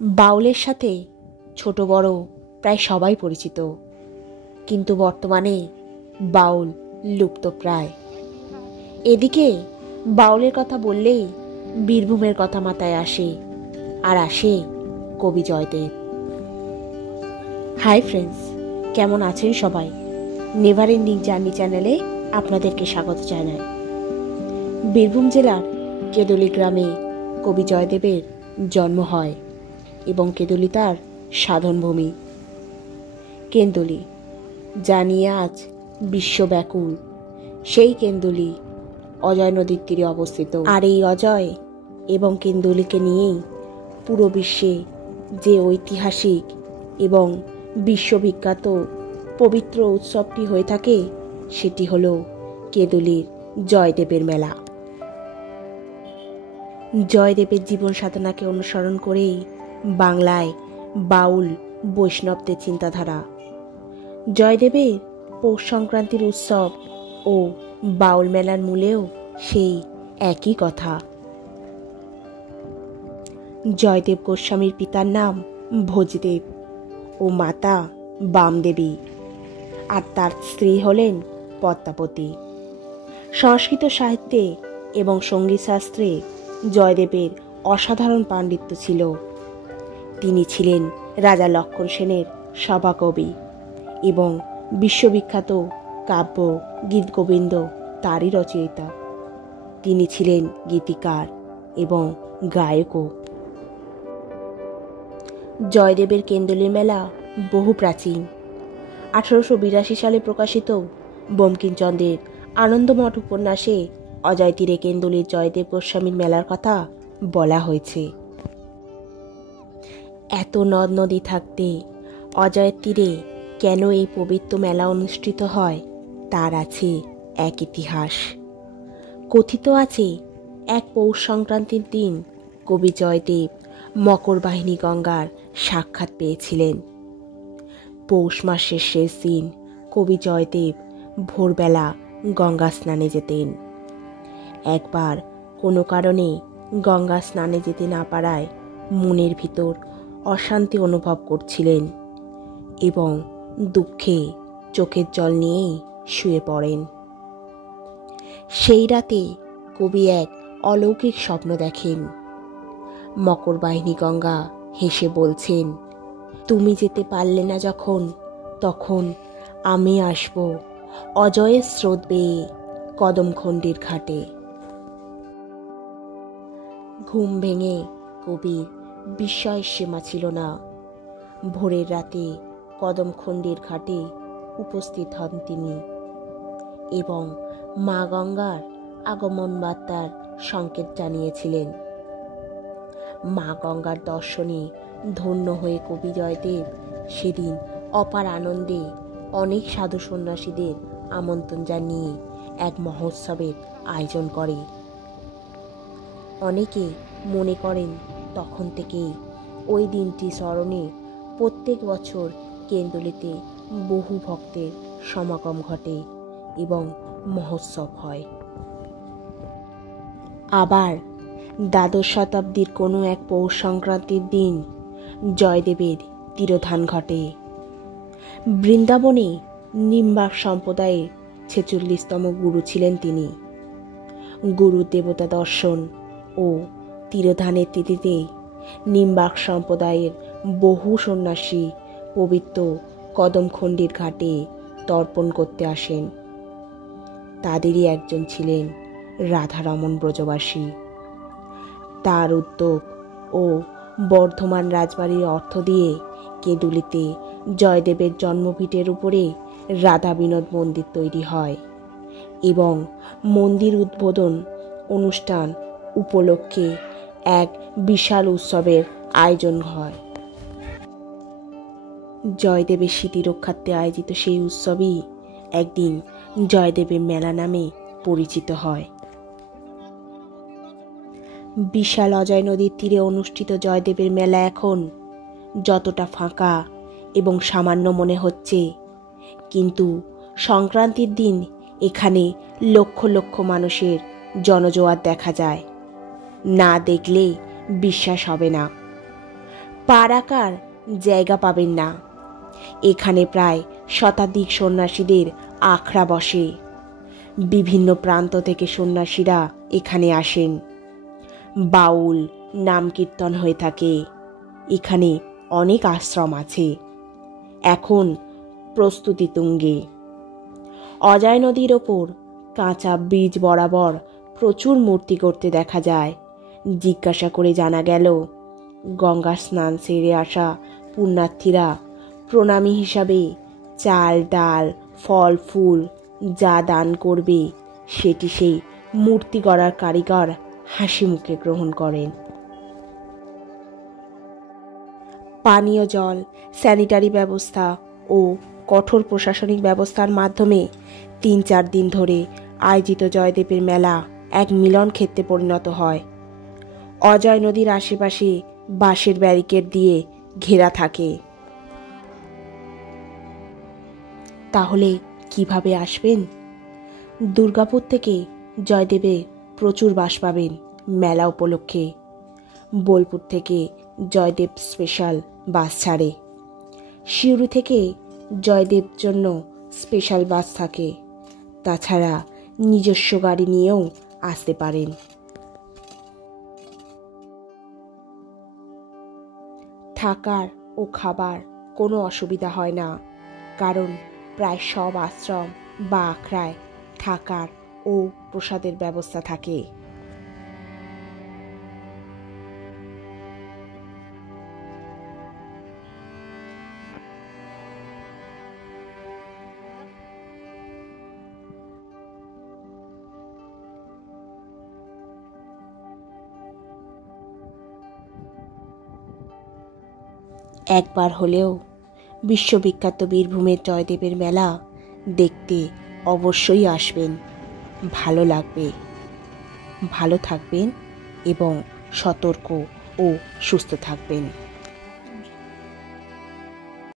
বাউলের সাথে ছোট বড় প্রায় সবাই পরিচিত, কিন্তু বর্তমানে বাউল লুপ্তপ্রায়। এদিকে বাউলের কথা বললেই বীরভূমের কথা মাথায় আসে, আর আসে কবি জয়দেব। হাই ফ্রেন্ডস, কেমন আছেন সবাই? নেভার এন্ডিং জার্নি চ্যানেলে আপনাদেরকে স্বাগত জানাই। বীরভূম জেলার কেদলি গ্রামে কবি জয়দেবের জন্ম হয় এবং কেদলি তার সাধনভূমি। কেন্দুলি, যা নিয়ে আজ বিশ্বব্যাকুল, সেই কেন্দুলি অজয় নদীর তীরে অবস্থিত। আর এই অজয় এবং কেন্দুলিকে নিয়েই পুরো বিশ্বে যে ঐতিহাসিক এবং বিশ্ববিখ্যাত পবিত্র উৎসবটি হয়ে থাকে, সেটি হলো কেদুলির জয়দেবের মেলা। জয়দেবের জীবন সাধনাকে অনুসরণ করেই বাংলায় বাউল বৈষ্ণবদের চিন্তাধারা। জয়দেবের পৌষ সংক্রান্তির উৎসব ও বাউল মেলার মূলেও সেই একই কথা। জয়দেব গোস্বামীর পিতার নাম ভোজদেব ও মাতা বামদেবী, আর তার স্ত্রী হলেন পদ্মাবতী। সংস্কৃত সাহিত্যে এবং সঙ্গীত শাস্ত্রে জয়দেবের অসাধারণ পাণ্ডিত্য ছিল। তিনি ছিলেন রাজা লক্ষণ সেনের সভাকবি এবং বিশ্ববিখ্যাত কাব্য গীতগোবিন্দ তারই রচয়িতা। তিনি ছিলেন গীতিকার এবং গায়কও। জয়দেবের কেন্দুলির মেলা বহু প্রাচীন। 1882 সালে প্রকাশিত বঙ্কিমচন্দ্রের আনন্দমঠ উপন্যাসে অজয় তীরে কেন্দুলির জয়দেব গোস্বামীর মেলার কথা বলা হয়েছে। এত নদ নদী থাকতে অজয়ের তীরে কেন এই পবিত্র মেলা অনুষ্ঠিত হয়, তার আছে এক ইতিহাস। কথিত আছে, এক পৌষ সংক্রান্তির দিন কবি জয়দেব মকর বাহিনী গঙ্গার সাক্ষাৎ পেয়েছিলেন। পৌষ মাসের শেষ দিন কবি জয়দেব ভোরবেলা গঙ্গা স্নানে যেতেন। একবার কোনো কারণে গঙ্গা স্নানে যেতে না পারায় মনের ভিতর অশান্তি অনুভব করছিলেন এবং দুঃখে চোখের জল নিয়েই শুয়ে পড়েন। সেই রাতে কবি এক অলৌকিক স্বপ্ন দেখেন। মকর বাহিনী গঙ্গা হেসে বলছেন, তুমি যেতে পারলে না যখন, তখন আমি আসব অজয়ের স্রোত বেয়ে কদমখণ্ডির ঘাটে। ঘুম ভেঙে কবির বিস্ময়ের সীমা ছিল না। ভোরের রাতে কদমখণ্ডির ঘাটে উপস্থিত হন তিনি এবং মা গঙ্গার আগমন বার্তার সংকেত জানিয়েছিলেন। মা গঙ্গার দর্শনে ধন্য হয়ে কবি জয়দেব সেদিন অপার আনন্দে অনেক সাধু সন্ন্যাসীদের আমন্ত্রণ জানিয়ে এক মহোৎসবের আয়োজন করে। অনেকে মনে করেন তখন থেকেই ওই দিনটি স্মরণে প্রত্যেক বছর কেন্দুলিতে বহু ভক্তের সমাগম ঘটে এবং মহোৎসব হয়। আবার দ্বাদশ শতাব্দীর কোনো এক পৌষ সংক্রান্তির দিন জয়দেবের তিরোধান ঘটে। বৃন্দাবনে নিম্বার্ক সম্প্রদায়ের 46তম গুরু ছিলেন তিনি। গুরু দেবতা দর্শন ও তিরোধানের তিথিতে নিম্বার্ক সম্প্রদায়ের বহু সন্ন্যাসী পবিত্র কদমখণ্ডির ঘাটে তর্পণ করতে আসেন। তাদেরই একজন ছিলেন রাধারমণ ব্রজবাসী। তার উদ্যোগ ও বর্ধমান রাজবাড়ির অর্থ দিয়ে কেদুলিতে জয়দেবের জন্মভিটের উপরে রাধা বিনোদ মন্দির তৈরি হয় এবং মন্দির উদ্বোধন অনুষ্ঠান উপলক্ষে এক বিশাল উৎসবের আয়োজন হয়। জয়দেবের স্মৃতি রক্ষার্থে আয়োজিত সেই উৎসবই একদিন জয়দেবের মেলা নামে পরিচিত হয়। বিশাল অজয় নদীর তীরে অনুষ্ঠিত জয়দেবের মেলা এখন যতটা ফাঁকা এবং সামান্য মনে হচ্ছে, কিন্তু সংক্রান্তির দিন এখানে লক্ষ লক্ষ মানুষের জনজোয়ার দেখা যায়। না দেখলে বিশ্বাস হবে না। পা রাখার জায়গা পাবেন না। এখানে প্রায় শতাধিক সন্ন্যাসীদের আখড়া বসে। বিভিন্ন প্রান্ত থেকে সন্ন্যাসীরা এখানে আসেন। বাউল নাম কীর্তন হয়ে থাকে। এখানে অনেক আশ্রম আছে। এখন প্রস্তুতি তুঙ্গে। অজয় নদীর ওপর কাঁচা ব্রিজ বরাবর প্রচুর মূর্তি করতে দেখা যায়। জিজ্ঞাসা করে জানা গেল, গঙ্গা স্নান সেরে আসা পুণ্যার্থীরা প্রণামী হিসাবে চাল ডাল ফল ফুল যা দান করবে সেটি সেই মূর্তি গড়ার কারিগর হাসি মুখে গ্রহণ করেন। পানীয় জল, স্যানিটারি ব্যবস্থা ও কঠোর প্রশাসনিক ব্যবস্থার মাধ্যমে 3-4 দিন ধরে আয়োজিত জয়দেবের মেলা এক মিলন ক্ষেত্রে পরিণত হয়। অজয় নদীর আশেপাশে বাঁশের ব্যারিকেড দিয়ে ঘেরা থাকে। তাহলে কিভাবে আসবেন? দুর্গাপুর থেকে জয়দেবে প্রচুর বাস পাবেন মেলা উপলক্ষে। বোলপুর থেকে জয়দেব স্পেশাল বাস ছাড়ে। সিউড়ি থেকে জয়দেব জন্য স্পেশাল বাস থাকে। তাছাড়া নিজস্ব গাড়ি নিয়েও আসতে পারেন। থাকার ও খাবার কোনো অসুবিধা হয় না, কারণ প্রায় সব আশ্রম বা আখড়ায় থাকার ও প্রসাদের ব্যবস্থা থাকে। একবার হলেও বিশ্ববিখ্যাত বীরভূমের জয়দেবের মেলা দেখতে অবশ্যই আসবেন। ভালো লাগবে। ভালো থাকবেন এবং সতর্ক ও সুস্থ থাকবেন।